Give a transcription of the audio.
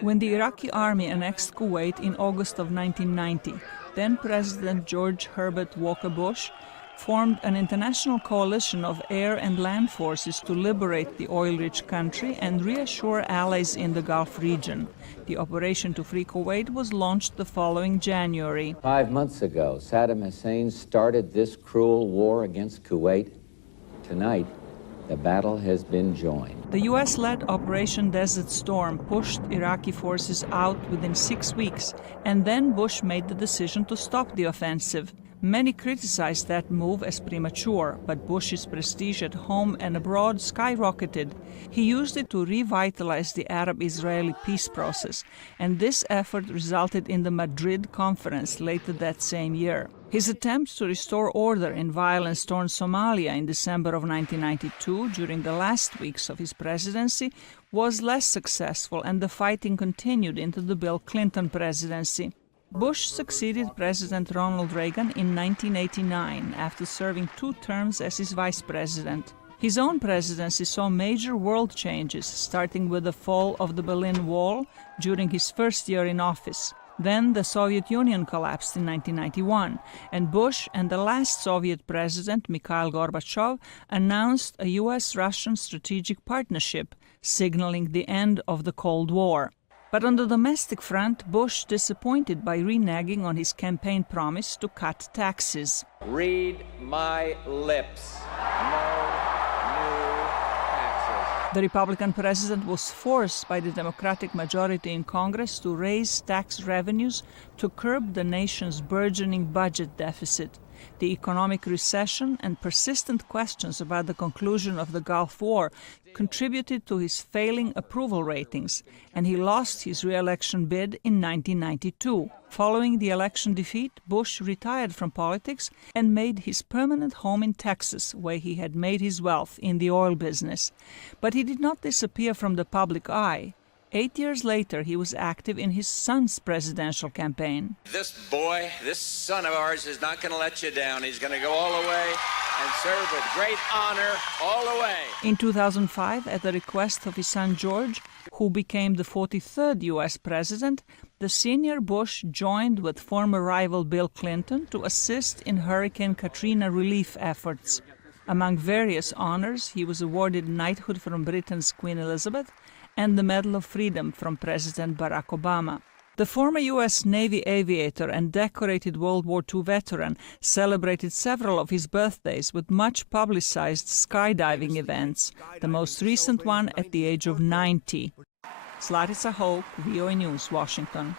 When the Iraqi army annexed Kuwait in August of 1990, then President George Herbert Walker Bush formed an international coalition of air and land forces to liberate the oil-rich country and reassure allies in the Gulf region. The operation to free Kuwait was launched the following January. 5 months ago, Saddam Hussein started this cruel war against Kuwait. Tonight, the battle has been joined. The U.S.-led Operation Desert Storm pushed Iraqi forces out within 6 weeks, and then Bush made the decision to stop the offensive. Many criticized that move as premature, but Bush's prestige at home and abroad skyrocketed. He used it to revitalize the Arab-Israeli peace process, and this effort resulted in the Madrid conference later that same year. His attempts to restore order in violence-torn Somalia in December of 1992, during the last weeks of his presidency, was less successful, and the fighting continued into the Bill Clinton presidency. Bush succeeded President Ronald Reagan in 1989 after serving 2 terms as his vice president. His own presidency saw major world changes, starting with the fall of the Berlin Wall during his first year in office. Then the Soviet Union collapsed in 1991, and Bush and the last Soviet president, Mikhail Gorbachev, announced a U.S.-Russian strategic partnership, signaling the end of the Cold War. But on the domestic front, Bush disappointed by reneging on his campaign promise to cut taxes. Read my lips. No new taxes. The Republican president was forced by the Democratic majority in Congress to raise tax revenues to curb the nation's burgeoning budget deficit. The economic recession and persistent questions about the conclusion of the Gulf War contributed to his failing approval ratings, and he lost his re-election bid in 1992. Following the election defeat, Bush retired from politics and made his permanent home in Texas, where he had made his wealth in the oil business. But he did not disappear from the public eye. 8 years later, he was active in his son's presidential campaign. This boy, this son of ours, is not going to let you down. He's going to go all the way and serve with great honor all the way. In 2005, at the request of his son George, who became the 43rd U.S. president, the senior Bush joined with former rival Bill Clinton to assist in Hurricane Katrina relief efforts. Among various honors, he was awarded knighthood from Britain's Queen Elizabeth and the Medal of Freedom from President Barack Obama. The former U.S. Navy aviator and decorated World War II veteran celebrated several of his birthdays with much publicized skydiving events, the most recent one at the age of 90. Zlatica Hoke, VOA News, Washington.